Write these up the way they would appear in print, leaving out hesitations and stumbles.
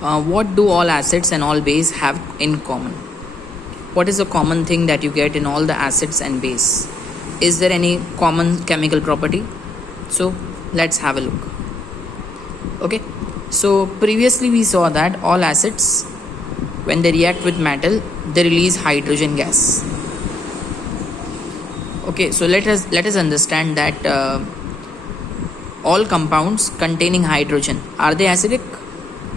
What do all acids and all base have in common? What is a common thing that you get in all the acids and base? Is there any common chemical property? So let's have a look. Okay, so previously we saw that all acids, when they react with metal, they release hydrogen gas. Okay, so let us understand that all compounds containing hydrogen, are they acidic?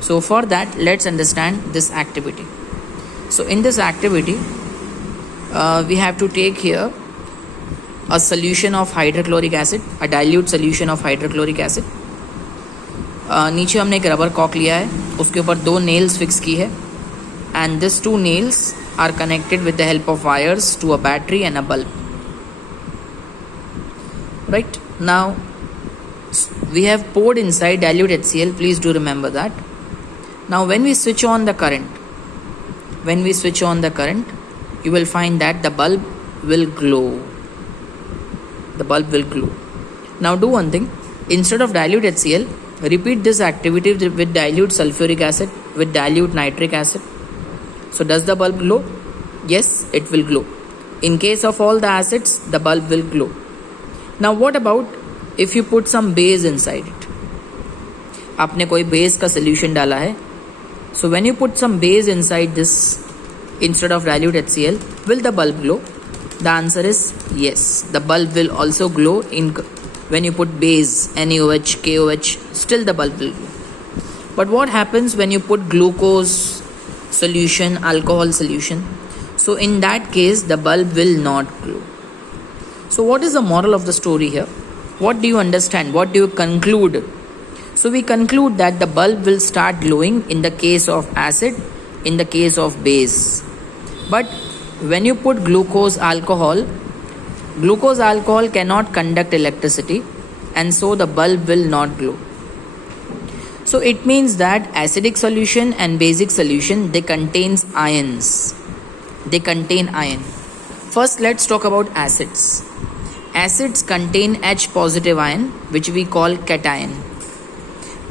So for that, let's understand this activity. So in this activity, we have to take here a solution of hydrochloric acid, a dilute solution of hydrochloric acid. नीचे हमने एक rubber Kock लिया है, उसके ऊपर 2 nails fix की है, and these 2 nails are connected with the help of wires to a battery and a bulb. Right, now we have poured inside dilute HCl, please do remember that. Now when we switch on the current, you will find that the bulb will glow. Now do one thing, instead of dilute HCl, repeat this activity with dilute sulfuric acid, with dilute nitric acid. So does the bulb glow? Yes, it will glow. In case of all the acids, the bulb will glow. Now what about if you put some base inside it? आपने कोई base का solution डाला है. So when you put some base inside this instead of dilute HCl, will the bulb glow? The answer is yes. The bulb will also glow when you put base, NaOH, KOH, still the bulb will glow. But what happens when you put glucose solution, alcohol solution? So in that case, the bulb will not glow. So what is the moral of the story here? What do you understand? What do you conclude? So we conclude that the bulb will start glowing in the case of acid, in the case of base. But when you put glucose alcohol cannot conduct electricity, and so the bulb will not glow. So it means that acidic solution and basic solution, they contains ions. They contain ion. First let's talk about acids. Acids contain H positive ion, which we call cation.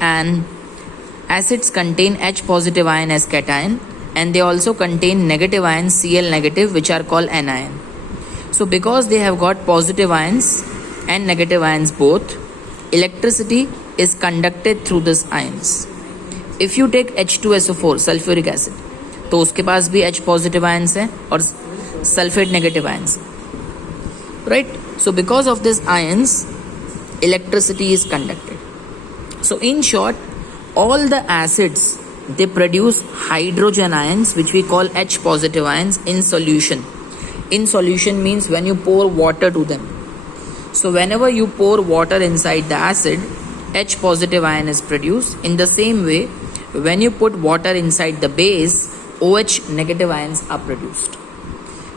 And acids contain H positive ion as cation, and they also contain negative ions Cl negative, which are called anion. So because they have got positive ions and negative ions both, electricity is conducted through these ions. If you take H2SO4 sulfuric acid, तो उसके पास भी H positive ions हैं और sulfate negative ions, right? So because of these ions, electricity is conducted. So in short, all the acids, they produce hydrogen ions, which we call H positive ions, in solution. In solution means when you pour water to them. So whenever you pour water inside the acid, H positive ion is produced. In the same way, when you put water inside the base, OH negative ions are produced.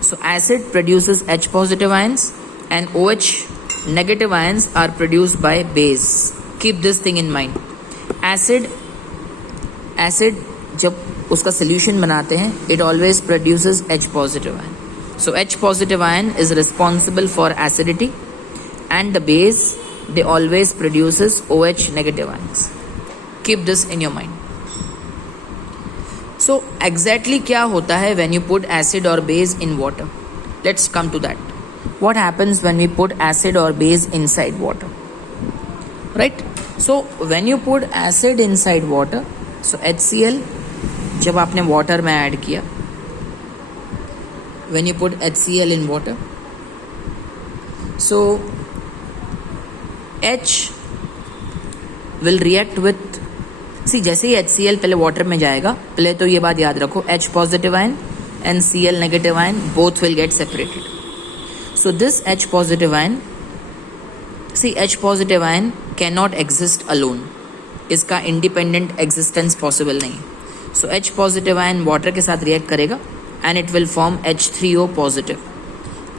So acid produces H positive ions and OH negative ions are produced by base. Keep this thing in mind. Acid जब उसका solution बनाते हैं, it always produces H positive ion. So H positive ion is responsible for acidity, and the base, they always produces OH negative ions. Keep this in your mind. So exactly क्या होता है when you put acid or base in water? Let's come to that. What happens when we put acid or base inside water? Right? So when you put acid inside water, so HCl जब आपने water में add किया, when you put HCl in water, so H will react with, see जैसे ही HCl पहले water में जाएगा, पहले तो ये बात याद रखो, H positive ion and Cl negative ion both will get separated. So this H positive ion, see H positive ion cannot exist alone. इसका independent existence possible नहीं. So H positive ion water के साथ react करेगा and it will form H3O positive.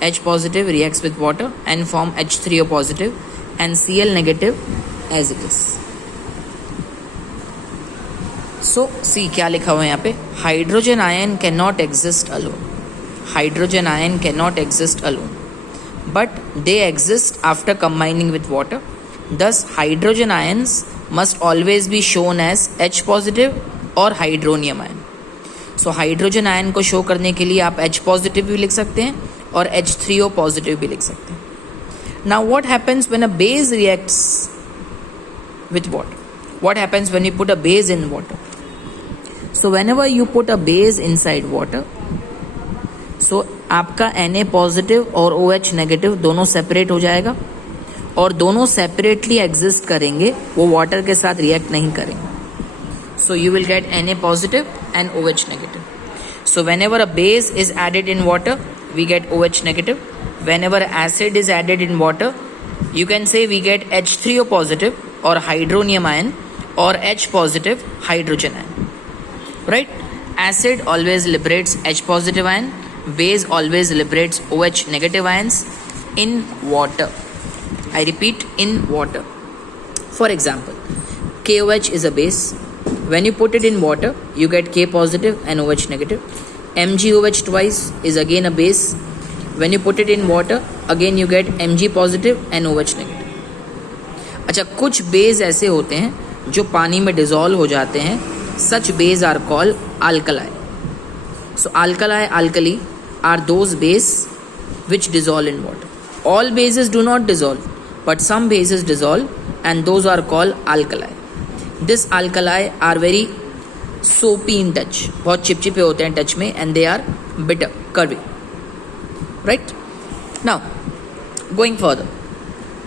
H positive reacts with water and form H3O positive and Cl negative as it is. So see क्या लिखा हुआ है यहाँ पे, hydrogen ion cannot exist alone. Hydrogen ion cannot exist alone, but they exist after combining with water. Thus hydrogen ions must always be shown as H positive और hydronium ion. So hydrogen ion को show करने के लिए आप H positive भी लिख सकते हैं और H3O पॉजिटिव भी लिख सकते हैं. Now what happens when a base reacts with water? What happens when you put a base in water? So whenever you put a base inside water, so आपका Na पॉजिटिव और OH negative दोनों separate हो जाएगा और दोनों separately exist करेंगे, वो water के साथ रिएक्ट नहीं करेंगे. So you will get Na positive and OH negative. So whenever a base is added in water, we get OH negative. Whenever acid is added in water, you can say we get H3O positive or hydronium ion or H positive hydrogen ion. Right? Acid always liberates H positive ion. Base always liberates OH negative ions in water. I repeat, in water. For example, KOH is a base. When you put it in water, you get K positive and OH negative. MgOH twice is again a base. When you put it in water, again you get Mg positive and OH negative. अच्छा, कुछ base ऐसे होते हैं जो पानी में dissolve हो जाते हैं. Such base are called alkali. So alkali, alkali are those base which dissolve in water. All bases do not dissolve, but some bases dissolve and those are called alkali. This alkali are very soapy in touch. बहुत चिपचिपे होते हैं touch में and they are bitter, curvy. Right? Now, going further.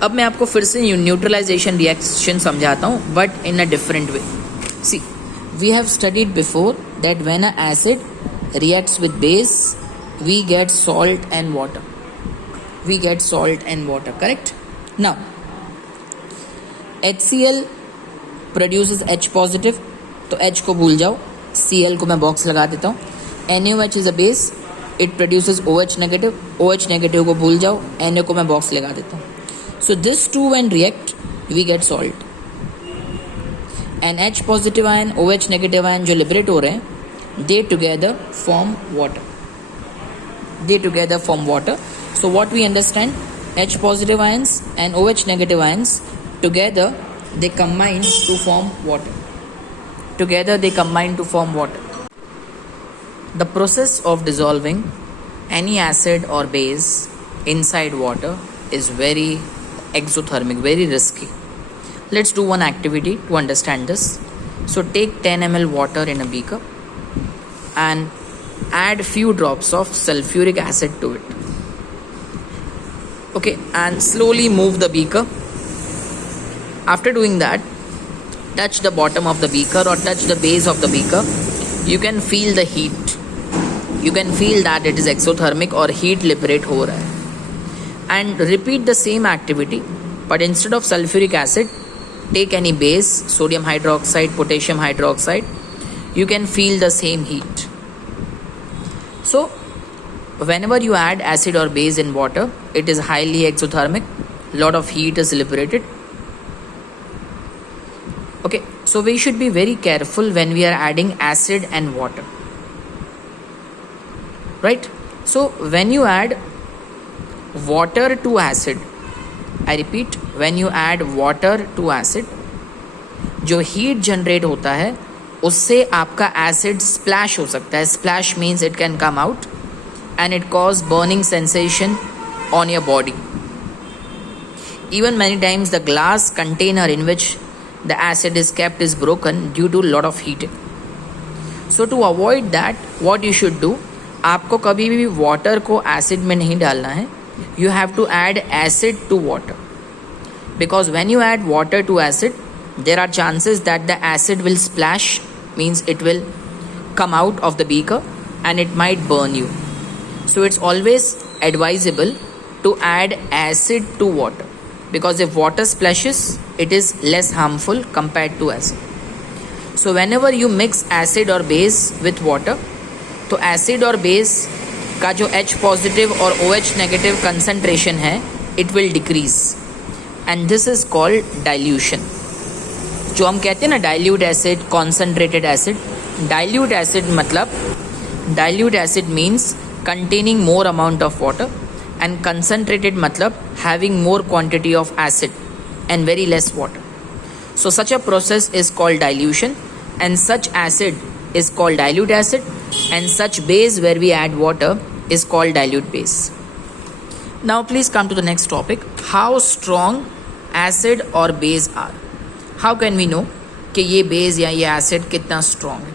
अब मैं आपको फिर से न्यूट्रलाइजेशन रिएक्शन समझाता हूँ, but in a different way. See, we have studied before that when a acid reacts with base we get salt and water. We get salt and water, correct? Now HCl produces H positive, तो H को भूल जाओ, Cl को मैं box लगा देता हूँ. NaOH is a base, it produces OH negative. OH negative को भूल जाओ, Na को मैं बॉक्स लगा देता हूँ. So this two when react, we get salt. And H positive ion, OH negative ion जो liberate हो रहे हैं, they together form water. They together form water. So what we understand, H positive ions and OH negative ions together they combine to form water. Together they combine to form water. The process of dissolving any acid or base inside water is very exothermic, very risky. Let's do one activity to understand this. So take 10 ml water in a beaker and add few drops of sulfuric acid to it. Okay, and slowly move the beaker. After doing that, touch the bottom of the beaker or touch the base of the beaker. You can feel the heat. You can feel that it is exothermic or heat liberate हो रहा है. And repeat the same activity, but instead of sulfuric acid, take any base, sodium hydroxide, potassium hydroxide. You can feel the same heat. So whenever you add acid or base in water, it is highly exothermic. Lot of heat is liberated. Okay, so we should be very careful when we are adding acid and water. Right? So when you add water to acid, I repeat, when you add water to acid, जो heat generate होता है उससे आपका acid splash हो सकता है. Splash means it can come out and it cause burning sensation on your body. Even many times the glass container in which the acid is kept is broken due to lot of heating. So to avoid that, what you should do, आपको कभी भी water को acid में नहीं डालना है. You have to add acid to water, because when you add water to acid, there are chances that the acid will splash, means it will come out of the beaker and it might burn you. So it's always advisable to add acid to water, because if water splashes, it is less harmful compared to acid. So whenever you mix acid or base with water, तो acid और base का जो H positive और OH negative concentration है, it will decrease and this is called dilution. जो हम कहते हैं ना dilute acid, concentrated acid. Dilute acid मतलब, dilute acid means containing more amount of water, and concentrated matlab having more quantity of acid and very less water. So such a process is called dilution, and such acid is called dilute acid, and such base where we add water is called dilute base. Now please come to the next topic. How strong acid or base are? How can we know कि ये base या ये acid कितना strong है?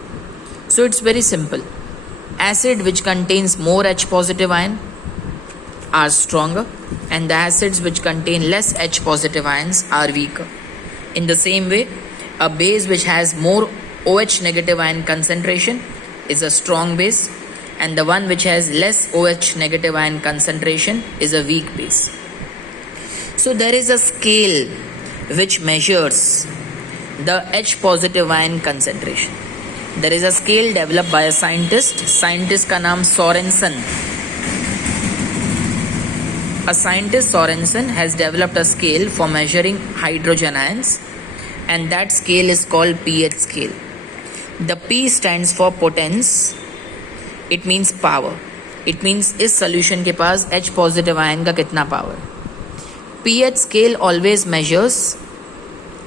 So it's very simple. Acid which contains more H positive ion are stronger, and the acids which contain less H positive ions are weaker. In the same way, a base which has more OH negative ion concentration is a strong base, and the one which has less OH negative ion concentration is a weak base. So there is a scale which measures the H positive ion concentration. There is a scale developed by a scientist का नाम Sorensen. A scientist Sorensen has developed a scale for measuring hydrogen ions, and that scale is called pH scale. The P stands for potence. It means power. It means इस solution के पास H positive ion का कितना power है. pH scale always measures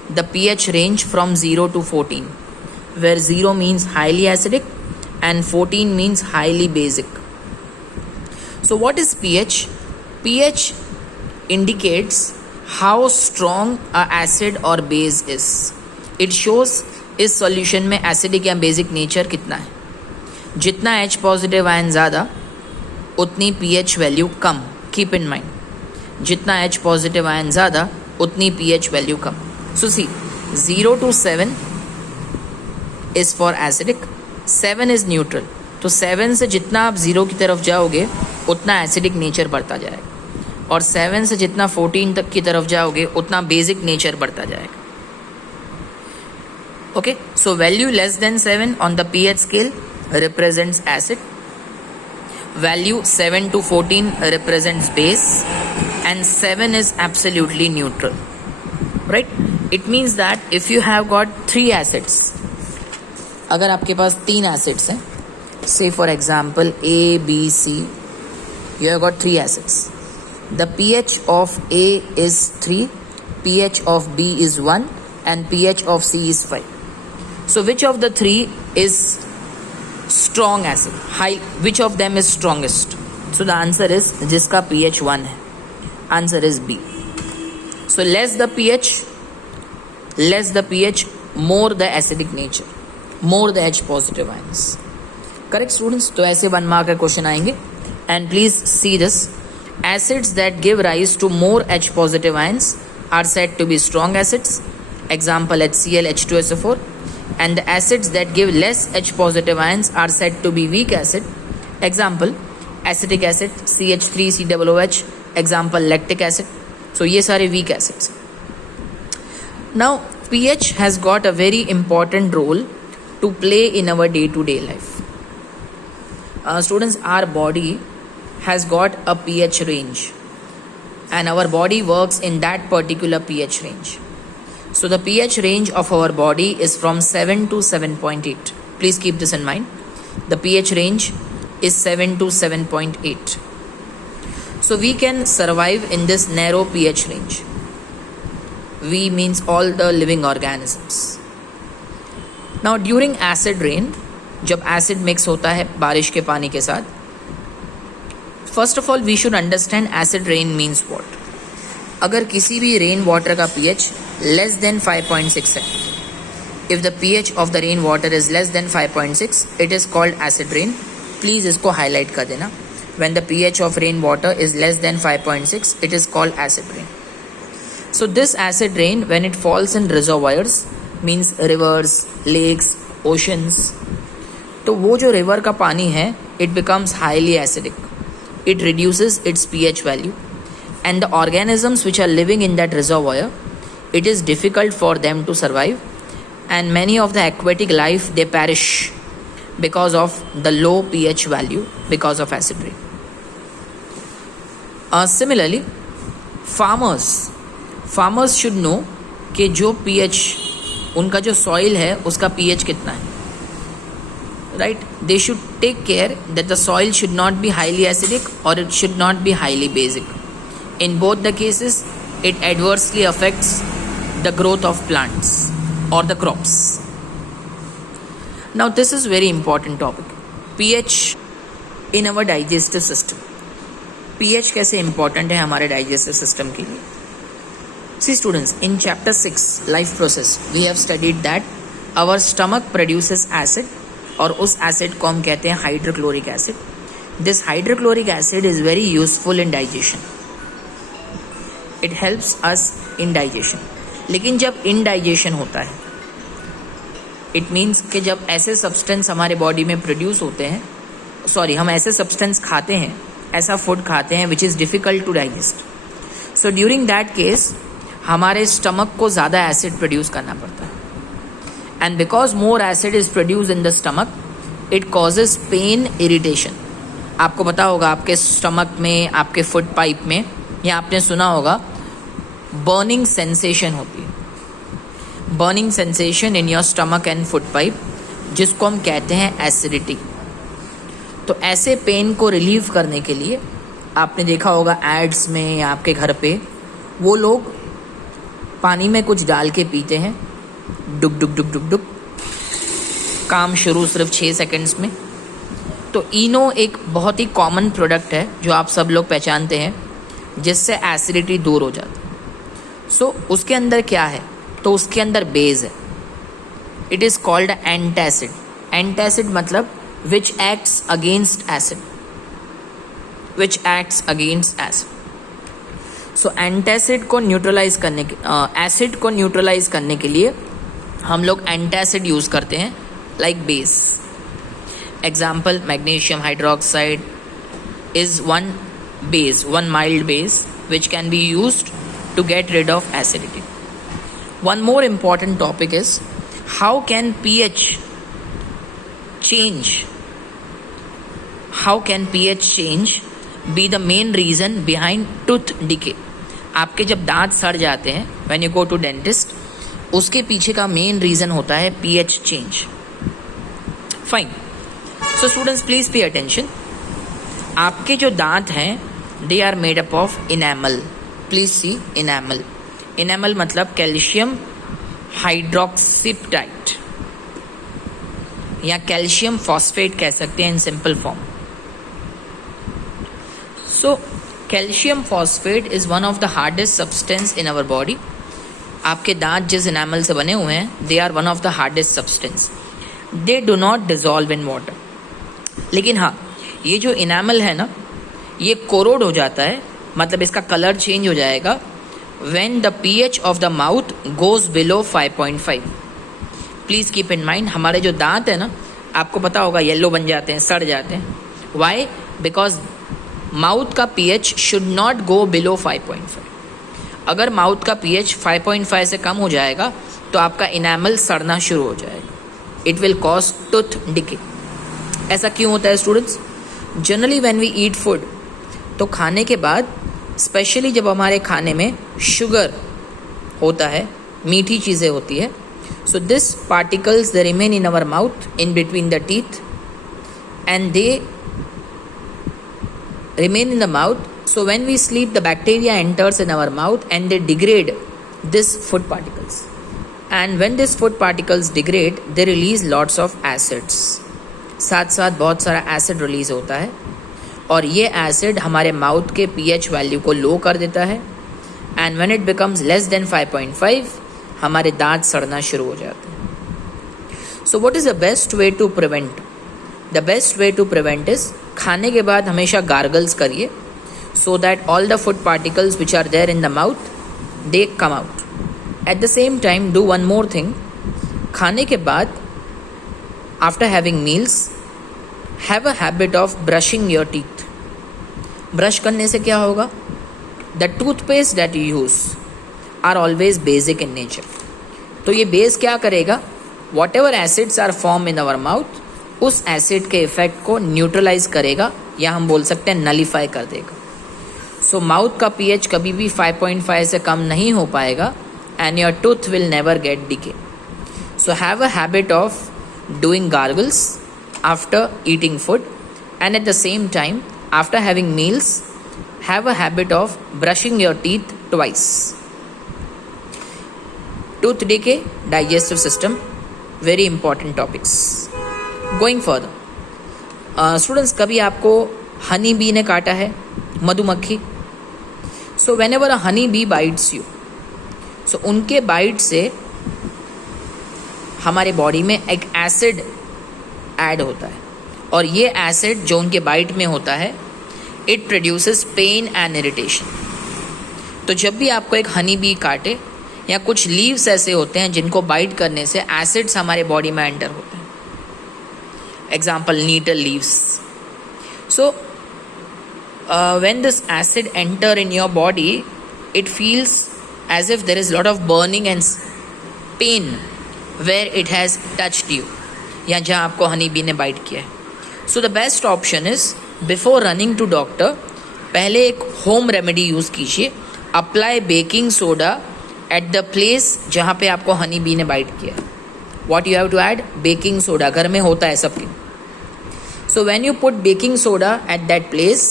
the pH range from 0 to 14, where 0 means highly acidic and 14 means highly basic. So what is pH? pH indicates how strong a acid or base is. It shows इस solution में acidic या basic nature कितना है. जितना H positive ion ज़्यादा उतनी pH value come. Keep in mind, जितना H positive ion ज़्यादा उतनी pH value come. So see, 0 to 7 is for acidic, 7 is neutral. तो 7 से जितना आप 0 की तरफ जाओगे उतना acidic nature बढ़ता जाएगा, और 7 से जितना 14 तक की तरफ जाओगे उतना basic nature बढ़ता जाएगा. Okay, so value less than 7 on the pH scale represents acid, value 7 to 14 represents base, and 7 is absolutely neutral, right? It means that if you have got 3 acids, अगर आपके पास 3 acids हैं, say for example A, B, C, you have got 3 acids. The pH of A is 3, pH of B is 1, and pH of C is 5. So which of the 3 is strong acid? Which of them is strongest? So the answer is जिसका pH 1 है. Answer is B. So less the pH, more the acidic nature, more the H positive ions. Correct students? तो ऐसे 1 mark का question आएंगे. And please see this. Acids that give rise to more H positive ions are said to be strong acids. Example HCl, H2SO4. And the acids that give less H positive ions are said to be weak acid. Example acetic acid, CH3COOH. Example lactic acid. So ये सारे weak acids. Now pH has got a very important role to play in our day-to-day life. Students, our body has got a pH range, and our body works in that particular pH range. So the pH range of our body is from 7 to 7.8. Please keep this in mind. The pH range is 7 to 7.8. So we can survive in this narrow pH range. We means all the living organisms. Now during acid rain, जब acid mix होता है बारिश के पानी के साथ, first of all we should understand acid rain means what. अगर किसी भी रेन वाटर का pH लेस देन 5.6 है, if the pH of the rain water is less than 5.6, it is called acid rain. Please इसको highlight कर देना. when the pH of rain water is less than 5.6, it is called acid rain. So this acid rain, when it falls in reservoirs, means rivers, lakes, oceans, तो वो जो river का पानी है, it becomes highly acidic. It reduces its pH value, and the organisms which are living in that reservoir, it is difficult for them to survive, and many of the aquatic life, they perish because of the low pH value because of acid rain. Similarly, farmers should know कि जो pH उनका जो soil है उसका pH कितना है, right? They should take care that the soil should not be highly acidic or it should not be highly basic. In both the cases, it adversely affects the growth of plants or the crops. Now this is very important topic. pH in our digestive system. pH कैसे important है हमारे digestive system के लिए? See students, in chapter 6 life process we have studied that our stomach produces acid और उस acid को हम कहते हैं hydrochloric acid. This hydrochloric acid is very useful in digestion. It helps us in digestion. लेकिन जब indigestion होता है, इट मीन्स कि जब ऐसे सब्सटेंस हमारे बॉडी में प्रोड्यूस होते हैं, हम ऐसे सब्सटेंस खाते हैं, ऐसा फूड खाते हैं which is difficult to digest. So during that case हमारे स्टमक को ज़्यादा एसिड प्रोड्यूस करना पड़ता है. And because more acid is produce in the stomach, it causes pain, irritation. आपको पता होगा आपके स्टमक में, आपके फूड पाइप में, या आपने सुना होगा बर्निंग सेंसेशन होती है. Burning sensation in your stomach and food pipe, जिसको हम कहते हैं एसिडिटी. तो ऐसे पेन को रिलीव करने के लिए आपने देखा होगा एड्स में या आपके घर पे वो लोग पानी में कुछ डाल के पीते हैं, डुक डुक डुक डुक डुक, काम शुरू सिर्फ 6 सेकंड्स में. तो इनो एक बहुत ही कॉमन प्रोडक्ट है जो आप सब लोग पहचानते हैं, जिससे एसिडिटी दूर हो जाती है. सो उसके अंदर क्या है? तो उसके अंदर बेस है. It is called antacid. Antacid मतलब which acts against acid, which acts against acid. So antacid को न्यूट्रलाइज करने के, एसिड को न्यूट्रलाइज करने के लिए हम लोग एंटासिड यूज करते हैं, like base. Example, magnesium hydroxide is one base, one mild base which can be used to get rid of acidity. One more important topic is how can pH change? How can pH change be the main reason behind tooth decay? आपके जब दांत सड़ जाते हैं, when you go to dentist, उसके पीछे का main reason होता है pH change. Fine. So students please pay attention. आपके जो दांत हैं they are made up of enamel. Please see enamel. Enamel मतलब कैल्शियम हाइड्रोक्सीप्टाइड या कैल्शियम फॉस्फेट कह सकते हैं in simple form. So calcium phosphate is one of the hardest substance in our body. आपके दांत जिस इनेमल से बने हुए हैं, they are one of the hardest substance. They do not dissolve in water. लेकिन हाँ, ये जो इनेमल है ना, ये कोरोड हो जाता है, मतलब इसका कलर चेंज हो जाएगा when the pH of the mouth goes below 5.5. Please keep in mind, हमारे जो दांत है ना, आपको पता होगा येलो बन जाते हैं, सड़ जाते हैं. वाई? बिकॉज माउथ का pH should not go below 5.5. अगर माउथ का pH 5.5 से कम हो जाएगा तो आपका इनेमल सड़ना शुरू हो जाएगा. It will cause tooth decay. ऐसा क्यों होता है students? Generally when we eat food, तो खाने के बाद, स्पेशली जब हमारे खाने में शुगर होता है, मीठी चीज़ें होती है, so this particles they remain in our mouth in between the teeth and they remain in the mouth. So when we sleep the bacteria enters in our mouth and they degrade this food particles. And when this food particles degrade, they release lots of acids. साथ साथ बहुत सारा acid release होता है और ये acid हमारे mouth के pH वैल्यू को लो कर देता है. And when it becomes less than 5.5, हमारे दांत सड़ना शुरू हो जाते हैं. So what is the best way to prevent? The best way to prevent is, खाने के बाद हमेशा गार्गल्स करिए, so that all the food particles which are there in the mouth they come out. At the same time do one more thing. खाने के बाद, after having meals, have a habit of brushing your teeth. Brush करने से क्या होगा? The toothpaste that you use are always basic in nature. तो ये base क्या करेगा? Whatever acids are form in our mouth, उस एसिड के इफेक्ट को न्यूट्रलाइज करेगा, या हम बोल सकते हैं नलीफाई कर देगा. सो माउथ का pH कभी भी 5.5 से कम नहीं हो पाएगा and your tooth will never get decay. So have a habit of doing gargles after eating food, and at the same time after having meals have a habit of brushing your teeth twice. Tooth decay, digestive system, very important topics. Going further, students, कभी आपको honey bee ने काटा है, मधुमक्खी? So whenever a honey bee bites you, so उनके bite से हमारे body में एक एसिड ऐड होता है, और ये एसिड जो उनके बाइट में होता है, it produces pain and irritation. तो जब भी आपको एक हनी बी काटे, या कुछ लीव्स ऐसे होते हैं जिनको बाइट करने से एसिड्स हमारे बॉडी में एंटर होते हैं, example nettle leaves. So when this acid enter in your body, it feels as if there is lot of burning and pain where it has touched you, या जहाँ आपको honey bee ने bite किया है. So the best option is, before running to doctor, पहले एक home remedy use कीजिए. Apply baking soda at the place जहाँ पे आपको हनी बी ने बाइट किया है. What you have to add? Baking soda. घर में होता है सबके. So when you put baking soda at that place,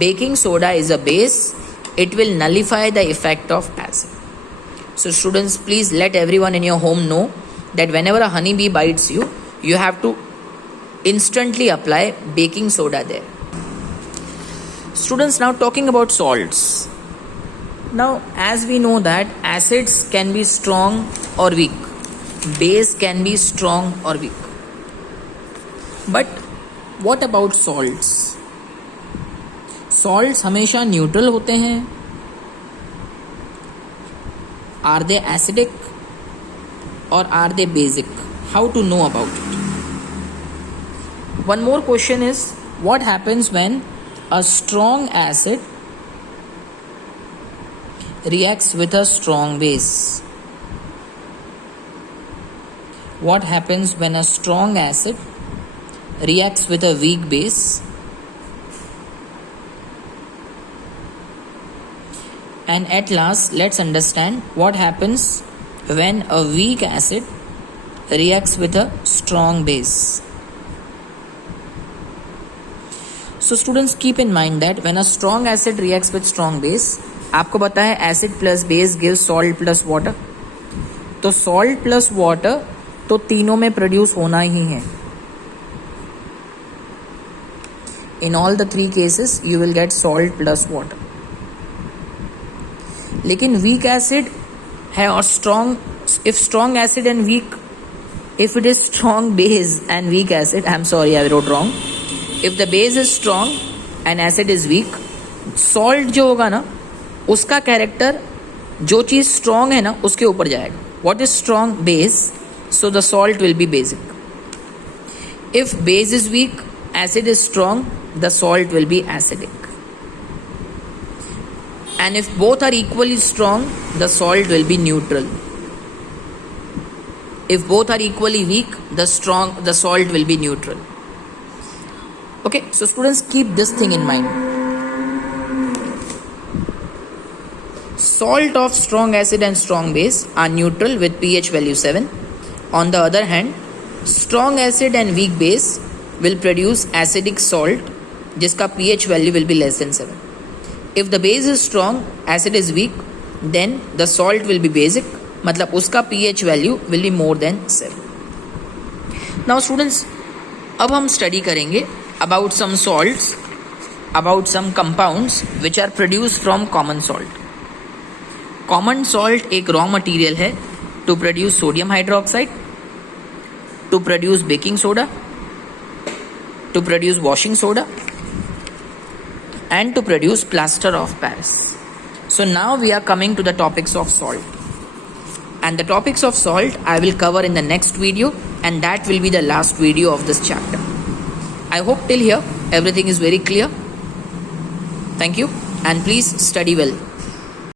baking soda is a base, it will nullify the effect of acid. So students, please let everyone in your home know that whenever a honey bee bites you, you have to instantly apply baking soda there. Students, now talking about salts. Now as we know that acids can be strong or weak, base can be strong or weak, but what about salts? Salts हमेशा neutral होते हैं. Are they acidic और are they basic? How to know about it? One more question is, what happens when a strong acid reacts with a strong base? What happens when a strong acid reacts with a weak base? And at last, let's understand what happens when a weak acid reacts with a strong base. So students, keep in mind that when a strong acid reacts with strong base, आपको पता है acid plus base gives salt plus water. तो salt plus water तो तीनों में produce होना ही है. In all the three cases, you will get salt plus water. लेकिन वीक एसिड है और strong, if strong acid and weak, if it is strong base and weak acid, I'm sorry I wrote wrong, if the base is strong and acid is weak, salt जो होगा ना, उसका character जो चीज़ strong है ना उसके ऊपर जाएगा. What is strong? Base. So the salt will be basic. If base is weak, acid is strong, the salt will be acidic. And if both are equally strong, the salt will be neutral. If both are equally weak, the salt will be neutral. Okay, so students, keep this thing in mind. Salt of strong acid and strong base are neutral with pH value 7. On the other hand, strong acid and weak base will produce acidic salt, जिसका pH value will be less than 7. If the base is strong, acid is weak, then the salt will be basic, मतलब उसका pH value will be more than 7. Now students, अब हम study करेंगे about some salts, about some compounds which are produced from common salt. Common salt एक raw material है to produce sodium hydroxide, to produce baking soda, to produce washing soda, and to produce plaster of Paris. So now we are coming to the topics of salt. And the topics of salt I will cover in the next video, and that will be the last video of this chapter. I hope till here everything is very clear. Thank you, and please study well.